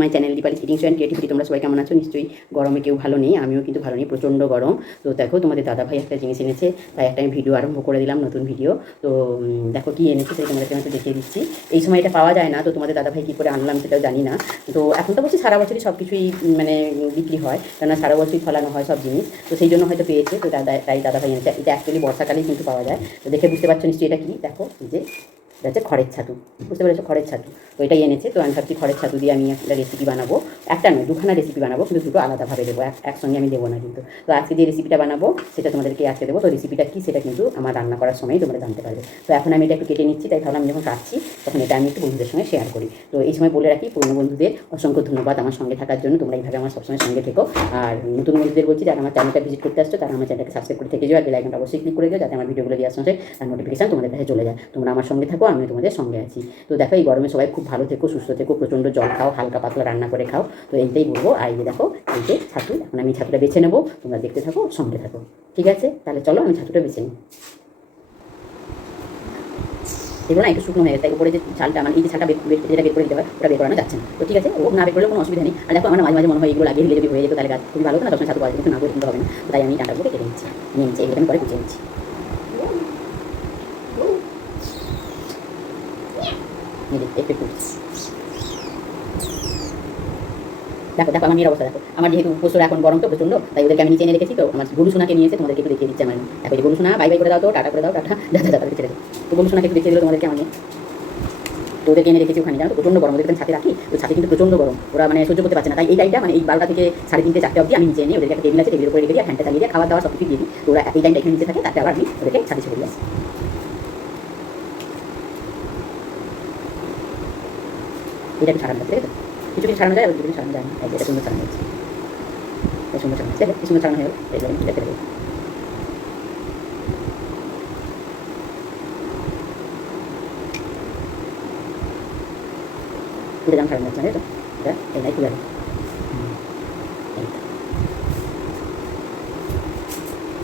My channel Dipali eating show and creativity. তোমরা সবাই কেমন আছো? নিশ্চয়ই গরমে কেউ ভালো নেই, আমিও কিন্তু ভালো নেই, প্রচণ্ড গরম। তো দেখো তোমাদের দাদাভাই একটা জিনিস এনেছে, তাই একটা আমি ভিডিও আরম্ভ করে দিলাম, নতুন ভিডিও। তো দেখো কী এনেছে সেটা তোমাদেরকে আমি দেখিয়ে দিচ্ছি। এই সময় এটা পাওয়া যায় না, তো তোমাদের দাদাভাই কী করে আনলাম সেটাও জানি না। তো এখন তো বলছি সারা বছরই সব কিছুই মানে বিক্রি হয়, কেননা সারা বছরই ফলানো হয় সব জিনিস, তো সেই জন্য হয়তো পেয়েছে। তো তাই দাদাভাই এনেছে। এটা অ্যাকচুয়ালি বর্ষাকালেই কিন্তু পাওয়া যায়। তো দেখে বুঝতে পারছো নিশ্চয়ই এটা কি। দেখো এই যে এটা হচ্ছে খড়ের ছাতু, বুঝতে পেরেছো? খড়ের ছাতু। তো এটাই এনেছে। তো আমি ভাবছি খড়ের ছাতু দিয়ে আমি একটা রেসিপি বানাবো, একটা নয় দুখানা রেসিপি বানাবো, কিন্তু দুটো আলাদাভাবে দেবো, একসঙ্গে আমি দেবো না কিন্তু। তো আজকে যে রেসিপিটা বানাবো সেটা তোমাদেরকে আজকে দেবো। তো রেসিপিটা কী সেটা কিন্তু আমার রান্না করার সময় তোমরা জানতে পারবে। তো এখন আমি এটা একটু কেটে নিচ্ছি, তাই ভাবলাম আমি যখন কাটছি তখন এটা আমি একটু বন্ধুদের সঙ্গে শেয়ার করি। তো এই সময় বলে রাখি, পুরনো বন্ধুদের অসংখ্য ধন্যবাদ আমার সঙ্গে থাকার জন্য। তোমরা এইভাবে আমার সবসময় সঙ্গে থেকো। আর নতুন বন্ধুদের বলছি, যারা আমার চ্যানেলটা ভিজিট করতে আসছো তারা আমার চ্যানেলটাকে সাবস্ক্রাইব করে থেকে যাও, আর বেল আইকনটা অবশ্যই ক্লিক করে দিও, যাতে আমার ভিডিওগুলো দেওয়ার সঙ্গে তার নোটিফিকেশন তোমাদের কাছে চলে যায়। তোমরা আমার সঙ্গে থাকো, আমি তোমাদের সঙ্গে আছি। তো দেখো এই গরমে সবাই খুব ভালো থেকো, সুস্থ থেকো, প্রচণ্ড জল খাও, হালকা পাতলা রান্না করে খাও। তো এইটাই বলবো। আর এই যে দেখো এই যে ছাতু, এখন আমি ছাতুটা বেছে নেবো, তোমরা দেখতে থাকো, সঙ্গে থাকো। ঠিক আছে, তাহলে চলো আমি ছাতুটা বেছে নিই। এগুলো না একটু শুকনো হয়ে গেছে, তাই উপরে যে ছালটা মানে এই যে ছালটা যেটা বের করে দিতে হয় ওটা বের করানো যাচ্ছে না। তো ঠিক আছে, ও না বের করলেও কোনো অসুবিধা নেই। আর দেখো আমার মাঝে মাঝে মনে হয় এগুলো লাগিয়ে দিলে যদি হয়ে যেত তাহলে গাছ খুবই ভালো হতো না, তখন ছাতু পাওয়া যেত, কিন্তু না করে কিন্তু হবে না। তাই আমি ডাঁটাগুলো কেটে নিচ্ছি, নিয়ে নিচ্ছি, এগুলো আমি পরে কুচিয়ে নিচ্ছি। একটু দেখো দেখো আমার মেয়ের অবস্থা দেখো। আমার যেহেতু প্রচুর এখন গরম তো প্রচণ্ড, তাই ওদেরকে আমি নিচে এনে রেখেছি। তো আমার গরু সোনাকে নিয়েছে, তোমাদেরকে একটু দেখিয়ে দিচ্ছে আমার। দেখো এই গরু সোনা বাই বাই করে দাও, তো টাটা করে দাও, টাটা, দাদা দাদা ছেড়ে দাও। তো গরু সোনাকে একটু দেখিয়ে দিল তোমাদেরকে আমি। তো ওদেরকে এনে রেখেছি ওখানে, জানো তো প্রচণ্ড গরম, ওদেরকে ছাতে রাখি, তো ছাতে কিন্তু প্রচণ্ড গরম, ওরা মানে সহ্য করতে পারছে না। তাই এই টাইমটা মানে এই 12টা থেকে 3:30 4টে অবধি আমি নিচে নিয়ে ওদেরকে একটা টেবিল আছে, টেবিলের উপরে রেখে দিয়ে ফ্যানটা চালিয়ে দিয়ে খাওয়া দাওয়া সব কিছু দিয়ে দিই। তো ওরা এই টাইমটা এখানে নিচে থাকে, তারপরে আবার আমি ওদেরকে ছাদে ছেড়ে দিয়ে আসি। এটা একটু ছাড়ানো যাচ্ছে, ঠিক আছে? কিছু কিছু ছাড়ানো যায়, আর কিছু কিছু ছাড়ানো যায় না। এটা সুন্দর ছাড়ানো যাচ্ছে, সুন্দর ছাড়ানো যাচ্ছে, কি সুন্দর ছাড়ানো হয়ে গেল। এগুলো আমি দেখতে দেবো। এটা যেমন ছাড়ানো যাচ্ছে না, এটা এটা এই নাই খুলে গেল।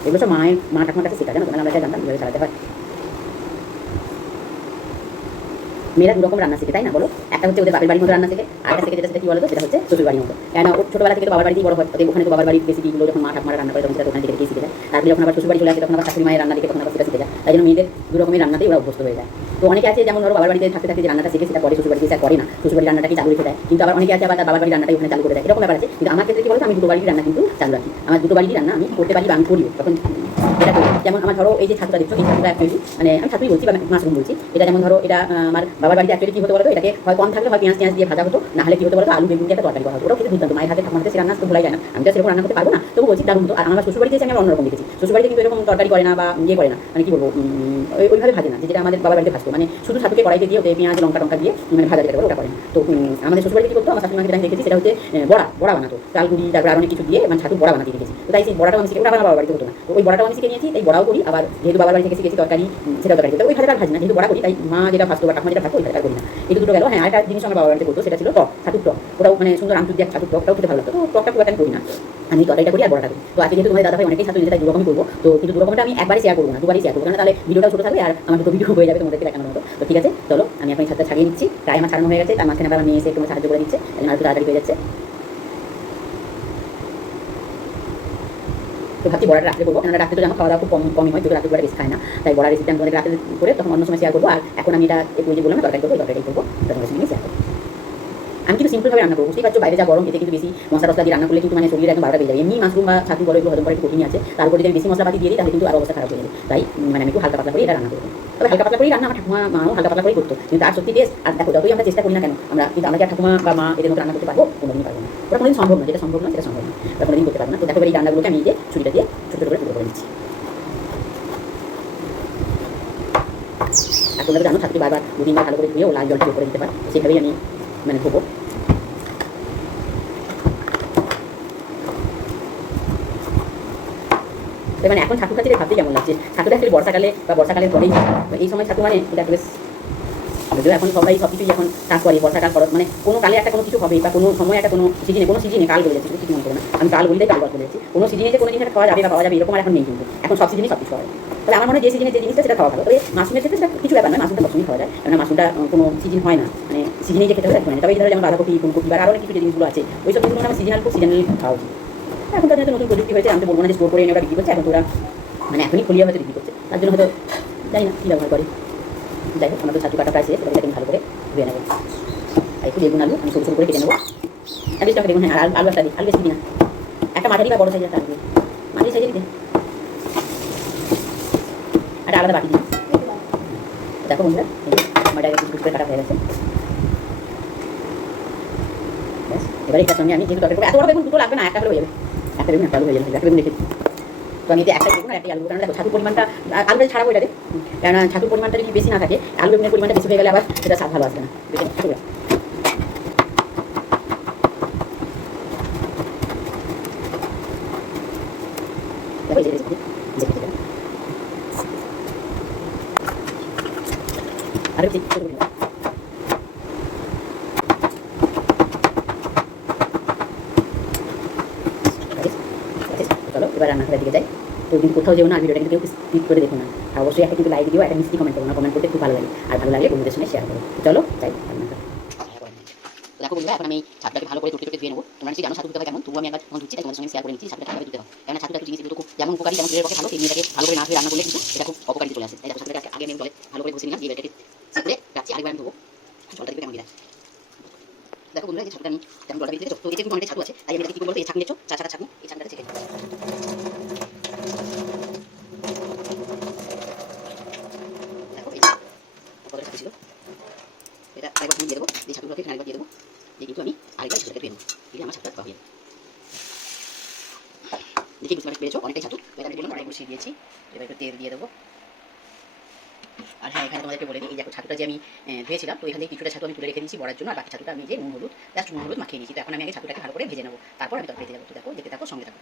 এগুলো সব মা ঠাকুমার কাছে শেখা, জানো তো? মানে আমরা জানতাম কীভাবে চালাতে হয়। মেয়েরা দু রকম রান্না শেখে, তাই না বলো? একটা হচ্ছে ওদের বাপের বাড়ির মতো রান্না শেখে, আর একটা শেখে সেটা কি বলো তো, সেটা হচ্ছে শ্বশুর বাড়ির মতো। কেন ও ছোটবেলা থেকে তো বাবার বাড়িতেই বড় হয়, ওখানে তো বাবার বাড়ির রেসিপিগুলো যখন মা ঠাকুমারা রান্না করে তখন সেটা ওখান থেকে শিখে যায়। তারপরে যখন আবার শ্বশুর বাড়ি চলে আসে তখন আবার শাশুড়ি মায়ের রান্না দেখে তখন আবার সেটা শিখে যায়। তাই জন্য মেয়েদের দু রকমের রান্নাতেই ওরা অভ্যস্ত হয়ে যায়। তো অনেকে আছে যেমন ধরো বাবার বাড়িতে থাকতে থাকতে যে রান্নাটা শিখে সেটা পরে শ্বশুর বাড়িতে এসে করে না, শ্বশুর বাড়ির রান্নাটাকে চালু রেখে দেয়। কিন্তু আবার অনেকে আছে আবার তার বাবার বাড়ির রান্নাটাই ওখানে চালু করে দেয়, এরকম ব্যাপার আছে। কিন্তু আমার ক্ষেত্রে কি বলতো, আমি দুটো বাড়ির রান্না কিন্তু চালু রাখি। আমার দুটো বাড়ির রান্না আমি করতে পারি বা আমি করিও, তখন এটা করি। যেমন আমার ধরো এই যে ছাতুটা দেখছো, এই ছাতুটা অ্যাকচুয়ালি মানে আমি ছাতুই বলছি বা মাশরুম বলছি। এটা যেমন ধরো এটা আমার বাবার বাড়িতে অ্যাকচুয়ালি কী হতো বলতো, এটাকে হয় কম থাকলে হয় পেঁয়াজ দিয়ে ভাজা হতো, না হলে কী হতো বলতো আলু বেগুন দিয়ে একটা তরকারি করা হতো। ওটাও কিন্তু দুর্দান্ত, মায়ের হাতে ঠাকুমার হাতে সে রান্না তো ভোলাই যায় না। আমি তো সেরকম রান্না করতে পারবো না, তবু বলছি দারুণ হতো। আর আমার শ্বশুর বাড়িতে এসে আমি অন্যরকম দেখেছি, শ্বশুর বাড়িতে কিন্তু এরকম তরকারি করে না বা ইয়ে করে না, মানে কী বলবো ওইভাবে ভাজে না, যেটা আমাদের বাবার বাড়িতে ভাজতো, মানে শুধু ছাতুকে কড়াইতে দিয়ে ওতে পেঁয়াজ লঙ্কা টঙ্কা দিয়ে মানে ভাজা যেটা করে ওটা করে না। তো আমাদের শ্বশুর বাড়িতে কী করতো, আমার শাশুড়ি মাকে আমি দেখেছি, সেটা হচ্ছে বড়া বানাতো, চালগুড়ি তারপর আর অনেক কিছু দিয়ে মানে ছাতু বড়া বানাতে দেখেছি। তো তাই সেই বড়াটাও আমি শিখে, ওটা আমার বাবার বাড়িতে হতো না, তো ওই বড়াটাও আমি শিখে নিয়েছি, তাই বড়াও করি। আবার যেহেতু বাবার বাড়ি থেকে শিখেছি তরকারি, সেটা তরকারি করতে ওই ভাজাটা ভাজি না, যেহেতু বড়া করি, তাই মা যেটা ভাজতো বা ঠাকুমা যেটা ভাজতো ওই ভাজাটা করি না। এই দুটো গেল। হ্যাঁ, আরেকটা জিনিস আমার বাবার বাড়িতে করতো, সেটা ছিল টক, ছাতুর টক। ওটাও মানে সুন্দর আমচুর দিয়ে ছাতুর টকটাও খেতে ভালো লাগতো। তো টকটা খুব একটা আমি করি না, আমি তরকারিটা করি আর বড়াটা করি। তো আজকে যেহেতু তোমাদের দাদাভাই অনেকেই ছাতু নিতে, তাই দুরকমই করবো। তো কিন্তু দুরকমটা আমি একবারে শেয়ার করবো না, দুবারই শেয়ার করবো, কারণ তাহলে ভিডিওটাও ছোটো থাকবে আর আমার দুটো ভিডিও হয়ে যাবে তোমাদেরকে দেখানোর মতো। তো ঠিক আছে, চলো আমি এখন ছাদটা ছাড়িয়ে নিচ্ছি, প্রায় আমার ছাড়ানো হয়ে গেছে। তার মাঝখানে আবার নিয়ে এসে একটু সাহায্য করে দিচ্ছে, আর একটু তাড়াতাড়ি হয়ে যাচ্ছে। তো ভাবছি বড়াটা রাত্রে করবো, কেননা রাত্রে তো জানো খাওয়া দাওয়া খুব কমই হয়, যেহেতু রাত্রে বড়া বেশি খায় না, তাই বড়া রেসিপি আমি তোমাদের রাত্রে করে তখন অন্য সময় শেয়ার করবো। আর এখন আমি এটা একটু যে বললাম তরকারি করবো, তরকারি করবো, তোমাদের সঙ্গে শেয়ার করবো। আমি কিন্তু সিম্পলভাবে রান্না করবো, বুঝতেই পারছো বাইরে যা গরম, এতে কিন্তু বেশি মশলা টসলা দিয়ে রান্না করলে কিন্তু মানে শরীরে একদম 12টা বেজে যাবে। এমনি মাশরুম বা ছাতু বড় একটু হজম করে একটু কঠিন আছে, তারপর যদি আমি বেশি মশলাপাতি দিয়ে দিই তাহলে কিন্তু আরও অবস্থা খারাপ হয়ে যাবে। তাই মানে আমি একটু হালকা পাতলা করে এটা রান্না করবো। তবে হালকা পাতলা করেই রান্না আমার ঠাকুমা মাও হালকা পাতলা করেই করতো, কিন্তু তার সত্যি টেস্ট। আর দেখো যতই আমরা চেষ্টা করি না কেন কিন্তু আমরা কি ঠাকুমা বা মা এদের মতো রান্না করতে পারবো? কোনোদিনই পারবো না, ওটা কোনোদিন সম্ভব না, যেটা সম্ভব না সেটা সম্ভব না, ওটা কোনোদিন করতে পারবো না। তো দেখো এই রান্নাগুলোকে আমি এই যে ছুরিটা দিয়ে ছোটো ছোটো করে টুকরো করে নিচ্ছি। আর তোমরা জানো ছাতুকে বারবার 2-3 বার ভালো করে ধুয়ে ও লাল জলটা বের করে দিতে পারে, সেভাবেই আমি মানে ধোবো। মানে এখন ছাতু খাচ্ছি ভাবতে কেমন লাগছে, ছাতুটা অ্যাকচুয়ালি বর্ষাকালে বা বর্ষাকালের পরেই, এই সময় ছাতু মানে এটা বেশ যদিও এখন সবাই সব কিছুই এখন চাষ করে, বর্ষাকাল শরৎ মানে কোনো কালে একটা কোনো কিছু হবে বা কোনো সময় একটা কোনো সিজনে কাল বলে যাচ্ছে, কিছু মনে করে না, আমি কাল বললেই কাল বলে যাচ্ছি। কোনো সিজনে যে কোনো জিনিসটা খাওয়া যাবে বা পাওয়া যাবে এরকম আর এখন নেই, কিন্তু এখন সব সিজনেই সব কিছু হয়। তবে আমার মনে হয় যে সিজনে যে জিনিসটা সেটা খাওয়া ভালো। তবে মাশরুমের ক্ষেত্রে সেটা কিছু ব্যাপার না, মাশরুমটা সবসময় খাওয়া যায়, কারণ মাশরুমটা কোনো সিজন হয় না, মানে সিজনেই যে খেতে হবে মানে তবে এই ধরো যেমন বাঁধাকপি ফুলকপি বা আরও অনেক কিছু যে জিনিসগুলো আছে ওই সব জিনিসগুলো আমার সিজনাল খুব সিজনালি খাওয়া উচিত। এখন তাদের নতুন প্রযুক্তি হয়েছে আমি তো বলবো না যে স্টোর করে এনে ওরা বিক্রি করছে এখন তো ওরা মানে এখনই খুলিয়ে হয়তো বিক্রি করছে তার জন্য হয়তো জানি না কী ব্যবহার করে। যাই হোক আমার তো ছাতু কাটা প্রায় শেষ এটাকে আমি ভালো করে ধুয়ে নেবো আর একটু বেগুন আলু আমি সরু সরু করে কেটে নেবো আর বেশ টাকা বেগুন হ্যাঁ আর আলু একটা দিই আলু বেশি দিই না একটা মাঝারি বা বড়ো সাইজের একটা আলু দিই মাঝারি সাইজের দিই আর আলাদা বাকি দিই। দেখো বন্ধুরা আমার ডাইরেক্ট কুচ করে কাটা হয়ে গেছে ব্যাস এবারে এটার সঙ্গে আমি যেহেতু তরকারি করবো এত বড় বেগুন দুটো লাগবে না একটা হলে হয়ে যাবে একটা বেগুন একটা আলু হয়ে যাবে একটা বেগুন রেখেছি তো আমি এতে একটা বেগুন আর একটা আলু কারণ দেখো ছাতুর পরিমাণটা আলুটা ছাড়াবো এটাতে কেননা ছাতুর পরিমাণটা যদি বেশি না থাকে আলু বেগুনের পরিমাণটা বেশি হয়ে গেলে আবার সেটা স্বাদ ভালো আসবে না দেখে ছোটো আরও ঠিক চলো এবার রান্নাঘরের দিকে যাই তো যদি কোথাও যেও না ভিডিওটা কিন্তু কেউ স্কিপ করে দেখো না আর অবশ্যই একটা কিন্তু লাইক দিও একটা মিষ্টি কমেন্ট করো না কমেন্ট করতে খুব ভালো লাগে আর ভালো লাগলে বন্ধুদের সঙ্গে শেয়ার করো চলো যাই রান্নাঘর দেখো বন্ধুরা এখন আমি ছাতুটাকে ভালো করে তুলতে ধুয়ে নেবো তোমরা জানো ছাতু ধুতে হয় কেমন তবুও আমি একবার যখন ধুচ্ছি তাই তোমাদের সঙ্গে শেয়ার করে নিচ্ছি ছাতুটা কীভাবে ধুতে হয় কারণ ছাতুটা একটু জিনিস এগুলো খুব যেমন উপকারী যেমন শরীরের পক্ষে ভালো তেমনি এটাকে ভালো করে না ধুয়ে রান্না করলে কিন্তু এটা খুব অপকারী চলে আসে তাই দেখো ছাতুটাকে আগে আমি জলে ভালো করে বসে নিলাম দিয়ে এটাকে চিপড়ে রাখছি আরেকবার আমি ধোবো জলটা দিকে কেমন দিয়ে দেখো বন্ধুরা এই ছাতুটা আমি যেমন জলটা দিয়ে তো এতে কিন্তু অনেক ছাতু আছে তাই আমি এটাকে কী করবো এই ছাঁকনি নিচ্ছ চাচাটা ছাঁকনি এই ছাঁকনিটা ছেঁকে দেখো এই কতটা ছাতু ছিল এটা আরেকবার দিয়ে দেবো এই ছাতুগুলোকে এখানে আরেকবার দিয়ে দেবো দিয়ে কিন্তু আমি আরেকবার ছাতুটাকে ধুয়ে নেবো দিলে আমার ছাতুটা পাওয়া যাবে দেখি বুঝতে পেরেছো অনেকটাই ছাতু এবার আমি বললাম অনেক বসিয়ে দিয়েছি এবার একটু তেল দিয়ে দেবো আর হ্যাঁ এখানে তোমাদেরকে বলে দিই এই দেখো ছাতুটা যে আমি ধুয়েছিলাম তো এখান থেকে কিছুটা ছাতু আমি তুলে রেখে দিয়েছি বড়ার জন্য আর বাকি ছাতুটা আমি যে নুন হলুদ জাস্ট নুন হলুদ মাখিয়ে নিয়েছি তো এখন আমি আগে ছাতুটাকে ভালো করে ভেজে নেবো তারপর আমি তরকারিতে যাবো তো দেখো দেখতে থাকো সঙ্গে থাকো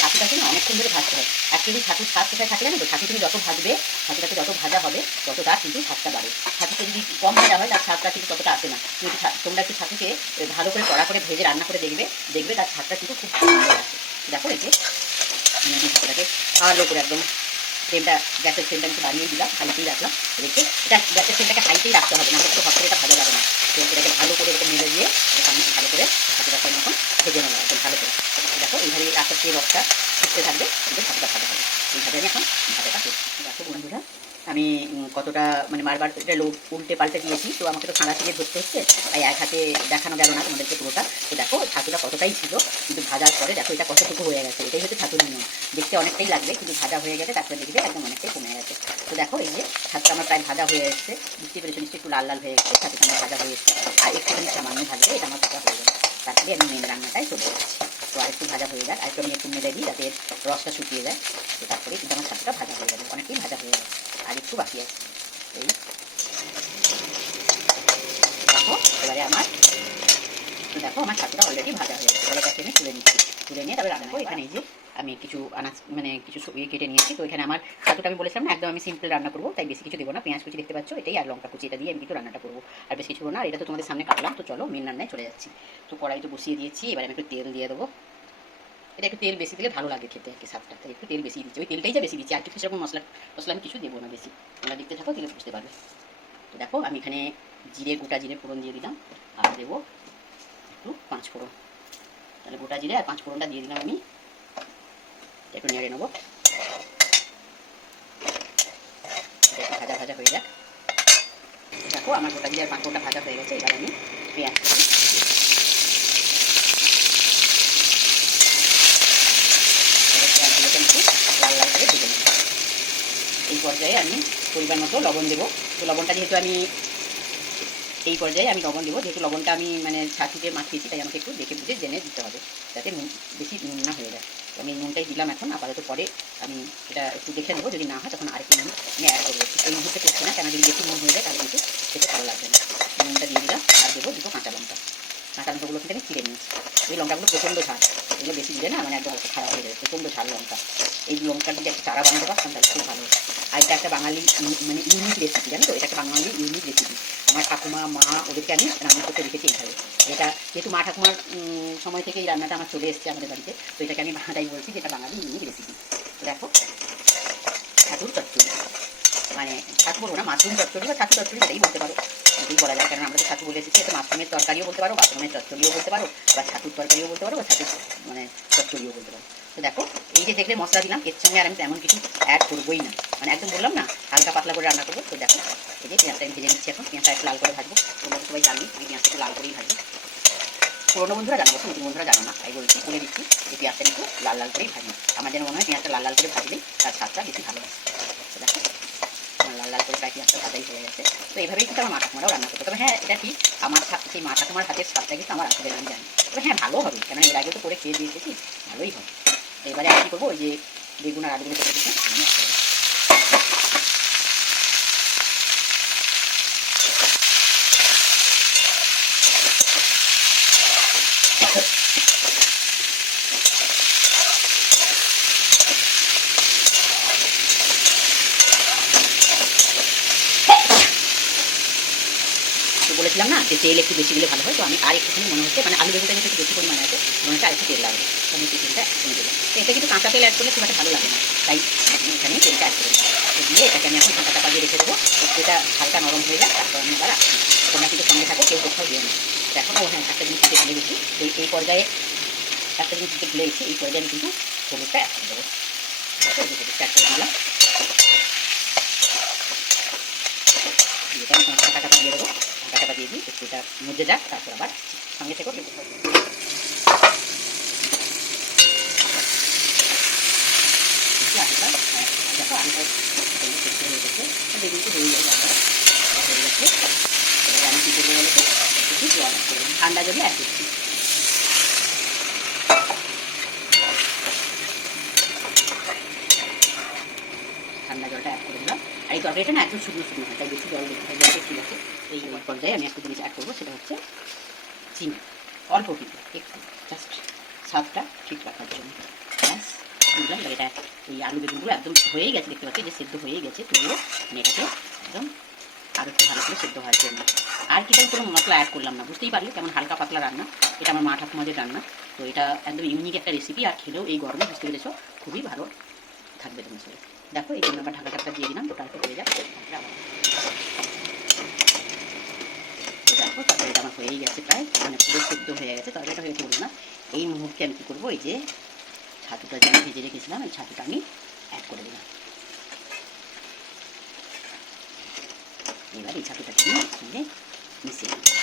ছাতুটাকে না অনেকক্ষণ ধরে ভাজতে হয় অ্যাকচুয়ালি ছাতুর স্বাদ কোথায় থাকে জানো তো ছাতু তুমি যত ভাজবে ছাতুটাকে যত ভাজা হবে ততটা কিন্তু স্বাদটা বাড়ে ছাতুকে যদি কম ভাজা হয় তার স্বাদটা কিন্তু ততটা আসে না কিন্তু তোমরা একটু ছাতুকে ভালো করে কড়া করে ভেজে রান্না করে দেখবে তার স্বাদটা কিন্তু খুব সুন্দর আসে দেখো এই যে আমি ছাতুটাকে ভালো করে একদম ফ্লেমটা গ্যাসের ফ্লেমটা একটু বাড়িয়ে দিলাম হাইতেই রাখলাম রেখে এটা গ্যাসের ফ্লেমটাকে হাইতেই রাখতে হবে না একটু হট করে এটা ভাজা যাবে না তো সেটাকে ভালো করে এরকম মেলে দিয়ে আমি ভালো করে ছাতুটাকে আমি এখন ভেজে নেবো একদম ভালো করে দেখো এইভাবে আস্তে আস্তে রসটা ফুটতে থাকবে কিন্তু ছাতুটা ভাজা হবে এইভাবে আমি এখন ভাজাটা করছি দেখো বন্ধুরা আমি কতটা মানে বারবার এটা উল্টে পাল্টে দিয়েছি তো আমাকে তো সাঁড়া থেকে ধরতে হচ্ছে তাই এক হাতে দেখানো গেল না তোমাদেরকে পুরোটা তো দেখো ছাতুটা কতটাই ছিল কিন্তু ভাজার পরে দেখো এটা কতটুকু হয়ে গেছে এটাই হচ্ছে ছাতুর নিয়ম দেখতে অনেকটাই লাগবে কিন্তু ভাজা হয়ে গেছে তারপরে দেখবে একদম অনেকটাই কমে গেছে তো দেখো এই যে ছাতুটা আমার প্রায় ভাজা হয়ে এসছে বুঝতে পেরেছো নিশ্চয়ই একটু লাল লাল হয়ে গেছে ছাতুটা আমার ভাজা হয়ে এসছে আর একটুখানি সামান্য ভাজবে এটা আমার ভাজা হয়ে যাবে তারপরে আমি মেন রান্নাটাই চলে যাচ্ছি তো আরেকটু ভাজা হয়ে যায় আরেকটু আমি একটু মেলে দিই যাতে রসটা শুকিয়ে যায় তো তারপরে কিন্তু আমার ছাতুটা ভাজা হয়ে যাবে অনেকটাই ভাজা হয়ে গেছে আর একটু বাকি আছে এই দেখো এবারে আমার দেখো আমার ছাতুটা অলরেডি ভাজা হয়ে গেছে এবারে এটাকে আমি তুলে নিচ্ছি তুলে নিয়ে তবে রান্না এখানে এই যে আমি কিছু আনাজ মানে কিছু কেটে নিয়েছি তো এখানে আমার ছাতুটা আমি বলেছিলাম না একদম আমি সিম্পল রান্না করবো তাই বেশি কিছু দেবো না পেঁয়াজ কুচি দেখতে পাচ্ছ এটাই আর লঙ্কা কুচি এটা দিয়ে আমি কিন্তু রান্নাটা করবো আর বেশি কিছু না আর এটা তো তোমাদের সামনে কাটলাম তো চলো মেন রান্নায় চলে যাচ্ছি তো কড়াইতে বসিয়ে দিয়েছি এবার আমি একটু তেল দিয়ে দেবো এটা একটু তেল বেশি দিলে ভালো লাগে খেতে আর কি স্বাদটা তাই একটু তেল বেশি দিচ্ছি ওই তেলটাই যা বেশি দিচ্ছি আর কিছু সেরকম মশলা আমি কিছু দেবো না বেশি তোমরা দেখতে থাকো দিলে বুঝতে পারবে তো দেখো আমি এখানে গোটা জিরে ফোড়ন দিয়ে দিলাম আর দেবো একটু 5 ফোড়ন তাহলে গোটা জিরে আর 5 ফোড়নটা দিয়ে দিলাম আমি একটু নেড়ে নেবো ভাজা ভাজা হয়ে যাক দেখো আমার গোটা জিরে আর 5 ফোড়নটা ভাজা হয়ে গেছে এবার আমি পেঁয়াজ লাল লাল করে ভেজে নেব এই পর্যায়ে আমি পরিমাণ মতো লবণ দেবো তো লবণটা যেহেতু আমি এই পর্যায়ে আমি লবণ দেবো যেহেতু লবণটা আমি মানে ছাতুতে মাখিয়েছি তাই আমাকে একটু দেখে বুঝে জেনে দিতে হবে যাতে বেশি নুন না হয়ে যায় তো আমি নুনটাই দিলাম এখন আপাতত পরে আমি এটা একটু দেখে নেবো যদি না হয় তখন আরেকটু নুন আমি অ্যাড করবো এই মুহূর্তে করছি না কেন যদি বেশি নুন হয়ে যায় তাহলে কিন্তু খেতে ভালো লাগবে না নুনটা দিয়ে দিলাম আর দেবো দুটো কাঁচা লঙ্কা লঙ্কাগুলো কিন্তু আমি চিড়ে নিয়েছি এই লঙ্কাগুলো প্রচণ্ড ঝাল এগুলো বেশি দিলে না মানে একদম খারাপ হয়ে যাবে প্রচণ্ড ঝাল লঙ্কা এই লঙ্কার যদি একটা চারা বানাতে পারতাম তাহলে খুব ভালো আর এটা একটা বাঙালি মানে ইউনিক রেসিপি জানো তো এটা একটা বাঙালি ইউনিক রেসিপি আমার ঠাকুমা মা ওদেরকে আমি রান্না করতে রেখেছি এইভাবে। এটা যেহেতু মা ঠাকুমার সময় থেকে এই রান্নাটা আমার চলে এসেছে আমাদের বাড়িতে, তো এটাকে আমি বাঙালি বলছি, যেটা বাঙালি ইউনিক রেসিপি। তো দেখো ছাতুর চচ্চড়ি, মানে ছাতু বলবো না, মাশরুম চচ্চড়ি বা ছাতু চচ্চড়ি এটাই বলতে পারো, এটাই বলা যায়, কারণ আমরা তো ছাতু বলে এসেছি। এটা মাশরুমের তরকারিও বলতে পারো, মাশরুমের চচ্চড়িও বলতে পারো, বা ছাতুর তরকারিও বলতে পারো, বা ছাতুর মানে চচ্চড়িও বলতে পারো। তো দেখো এই যে দেখলে মশলা দিলাম, এর সঙ্গে আর আমি তেমন কিছু অ্যাড করবোই না, মানে একদম বললাম না হালকা পাতলা করে রান্না করবো। তো দেখো এই যে পেঁয়াজটা আমি ভেজে নিচ্ছি এখন, পেঁয়াজটা একটু লাল করে ভাজবো। তোমরা সবাই জানি আমি পেঁয়াজটা একটু লাল করেই ভাজবো, পুরোনো বন্ধুরা জানো, নতুন বন্ধুরা জানো না, তাই বলছি, বলে দিচ্ছি যে পেঁয়াজটা একটু লাল লাল করেই ভাজি। আমার যেন মনে হয় পেঁয়াজটা লাল লাল করে ভাজলেই তার স্বাদটা বেশি ভালো হয়। তো দেখো লাল লাল করে প্রায় পেঁয়াজটা ভাজাই হয়ে গেছে। তো এইভাবেই কিন্তু আমার মা ঠাকুমারাও রান্না করতো। তবে হ্যাঁ এটা ঠিক, আমার সেই মা ঠাকুমার হাতের স্বাদটা কিন্তু আমার আসলে আমি জানি। তবে হ্যাঁ ভালো হবে, কেন এর আগেও তো করে খেয়ে দিয়ে এসেছি, ভালোই হবে। এবারে আর কী করবো, ওই যে বেগুন আর আলুগুলো কেটে দিচ্ছি বলেছিলাম না যে তেল একটু বেশি দিলে ভালো হয়। তো আমি আর একটুখানি মনে হচ্ছে, মানে আলু বেগুনটা যেহেতু একটু বেশি পরিমাণে আছে, মনে হচ্ছে আর একটু তেল লাগবে, তো আমি একটু তেলটা একসঙ্গে দেবো। তো এটা কিন্তু কাঁচা তেল অ্যাড করলে খুব একটা ভালো লাগে না, তাই এখানে তেলটা অ্যাড করে দেবো। তো দিয়ে এটাকে আমি এখন ঢাকা চাপা দিয়ে রেখে দেবো, একটু এটা হালকা নরম হয়ে যায়, তারপর আমি আবার রাখছি। তোমরা কিন্তু সঙ্গে থাকো, কেউ কোথাও দিয়ে না। তো এখন হ্যাঁ একটা জিনিস ভুলে গেছি, এই পর্যায়ে একটা জিনিস ভুলে গেছি, এই পর্যায়ে আমি কিন্তু হলুদটা অ্যাড করে দেবো। হলুদটা অ্যাড করে দিলাম, এটা আমি ঢাকা চাপা দিয়ে দেবো। ঢাকা চাপা দিয়ে দিই, একটু এটা মধ্যে যাক, তারপর আবার সঙ্গে থেকে দেখো আলুটা হয়ে গেছে, বেগুনটি হয়ে যাবে, হয়ে গেছে। এবার আমি কী করবো বলতে একটু জল অ্যাড করবো, ঠান্ডা জলে অ্যাড করছি। ঠান্ডা জলটা অ্যাড করে দিলাম। আর এই তরকারিটা না একদম শুকনো শুকনো হয়, তাই বেশি জল দিতে হয়, জলটা ঠিক আছে। এই পর্যায়ে আমি একটা জিনিস অ্যাড করবো, সেটা হচ্ছে চিনি, অল্প কিন্তু একটু, জাস্ট স্বাদটা ঠিক রাখার জন্য। ব্যাস বুঝলাম, এটা এই আলু বেগুনগুলো একদম হয়েই গেছে, দেখতে পাচ্ছি যে সেদ্ধ হয়েই গেছে পুরো, মানে এটাকে একদম আরও একটু ভালো করে সেদ্ধ হওয়ার জন্য। আর কি তাই কোনো মশলা অ্যাড করলাম না, বুঝতেই পারলে কেমন হালকা পাতলা রান্না। এটা আমার মা ঠাকুমাদের রান্না, তো এটা একদম ইউনিক একটা রেসিপি, আর খেলেও এই গরমে বুঝতে পেরেছো খুবই ভালো থাকবে তোমার সাথে। দেখো এই জন্য আবার ঢাকা চাপটা দিয়ে দিলাম, টোটাল হয়ে যাবে। দেখো তরকারিটা আমার হয়েই গেছে প্রায়, মানে পুরো সেদ্ধ হয়ে গেছে, তরকারিটা হয়ে বলবো না। এই মুহূর্তে আমি কী করবো, এই যে ছাতুটা যে আমি ভেজে রেখেছিলাম, এই ছাতুটা আমি অ্যাড করে দিলাম। এবার এই ছাতুটাকে আমি এর সঙ্গে মিশিয়ে দিই।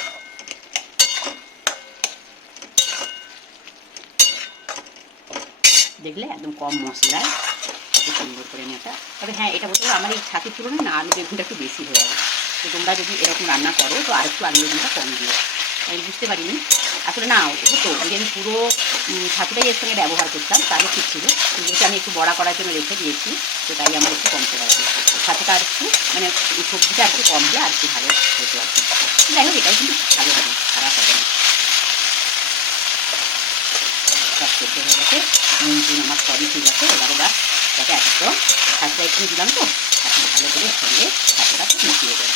দেখলে একদম কম মশলায় এত সুন্দর করে আমি এটা। তবে হ্যাঁ এটা বলতে আমার এই ছাতুর তুলনায় না আলু বেগুনটা একটু বেশি হয়ে যায়। তো তোমরা যদি এরকম রান্না করো তো আর একটু আলু বেগুনটা কম দিও। আমি বুঝতে পারিনি আসলে, না হতো যদি আমি পুরো ছাতুটাই এর সঙ্গে ব্যবহার করতাম তাহলে ঠিক ছিল, কিন্তু আমি একটু বড়া করার জন্য রেখে দিয়েছি, তো তাই আমার একটু কম করে হবে। ছাতুটা আর একটু মানে এই সবজিটা আর একটু কম হলে আর একটু ভালো হতো আর কি। যাই হোক এটাও কিন্তু ভালো হবে, খারাপ হবে না। সব সেদ্ধ হয়ে গেছে, নুন টুন আমার সবই ঠিক আছে। এবারে বা তাকে একদম ছাতুটা একটু দিলাম, তো এখন ভালো করে সঙ্গে ছাতুটা মিশিয়ে দেবো।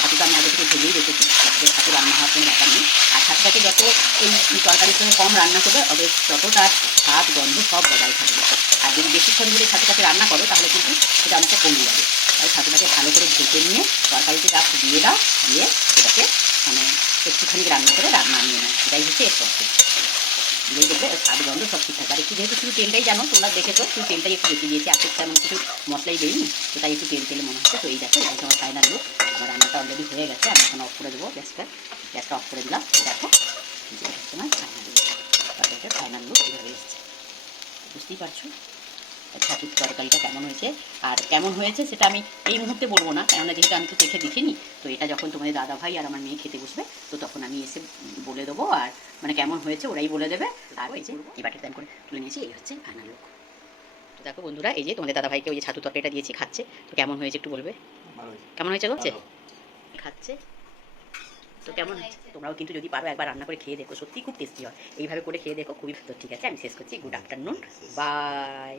ছাতুটা আমি আগে থেকে ভেবেই রেখেছি, ছাতু রান্না হওয়ার কোনো ব্যাপার নেই। আর ছাতুটাকে যত এই তরকারির সঙ্গে কম রান্না করবে তত তার স্বাদ গন্ধ সব বজায় থাকবে। আর যদি বেশিক্ষণ ধরে ছাতুটাকে রান্না করো তাহলে কিন্তু সেটা অনেকটা কমে যাবে। তাই ছাতুটাকে ভালো করে ঢেকে নিয়ে তরকারিতে জাস্ট দিয়ে দাও, দিয়ে সেটাকে মানে একটুখানি রান্না করে নামিয়ে নাও, এটাই হচ্ছে এর প্রসেস। দিয়ে দেখবে স্বাদ গন্ধ সব ঠিকঠাক। আর একটু যেহেতু শুধু তেলটাই জানো, তোমরা দেখেছো শুধু তেলটাই একটু বেশি দিয়েছি, আর তেমন কিছু মশলাই দিইনি, তো তাই একটু তেল তেলে মনে হচ্ছে। তো এই দেখো এটা আমার ফাইনাল লুক, আমার রান্নাটা অলরেডি হয়ে গেছে। আমি এখন অফ করে দেবো গ্যাসটা অফ করে দিলাম। দেখো এটা হচ্ছে আমার ফাইনাল লুক, তরকারিটা ফাইনাল লুক এভাবে এসছে, বুঝতেই পারছো ছাতুর তরকারিটা কেমন হয়েছে। আর কেমন হয়েছে সেটা আমি এই মুহূর্তে বলবো না, কেননা যেহেতু আমি তো দেখে দেখিনি। তো এটা যখন তোমাদের দাদা ভাই আর আমার মেয়ে খেতে বসবে, তো তখন আমি এসে বলে দেবো, আর মানে কেমন হয়েছে ওরাই বলে দেবে। আর এই যে এই বাটির দাম করে তুলে নিয়েছি, এই হচ্ছে ফাইনাল লুক। তো দেখো বন্ধুরা, এই যে তোমাদের দাদা ভাইকে ওই যে ছাতু তরকারিটা দিয়েছি, খাচ্ছে। তো কেমন হয়েছে একটু বলবে, কেমন হয়েছে বলছে খাচ্ছে। তো কেমন তোমরাও কিন্তু যদি পারো একবার রান্না করে খেয়ে দেখো, সত্যি খুব টেস্টি হয়। এইভাবে করে খেয়ে দেখো, খুবই। তো ঠিক আছে, আমি শেষ করছি। Good afternoon, by.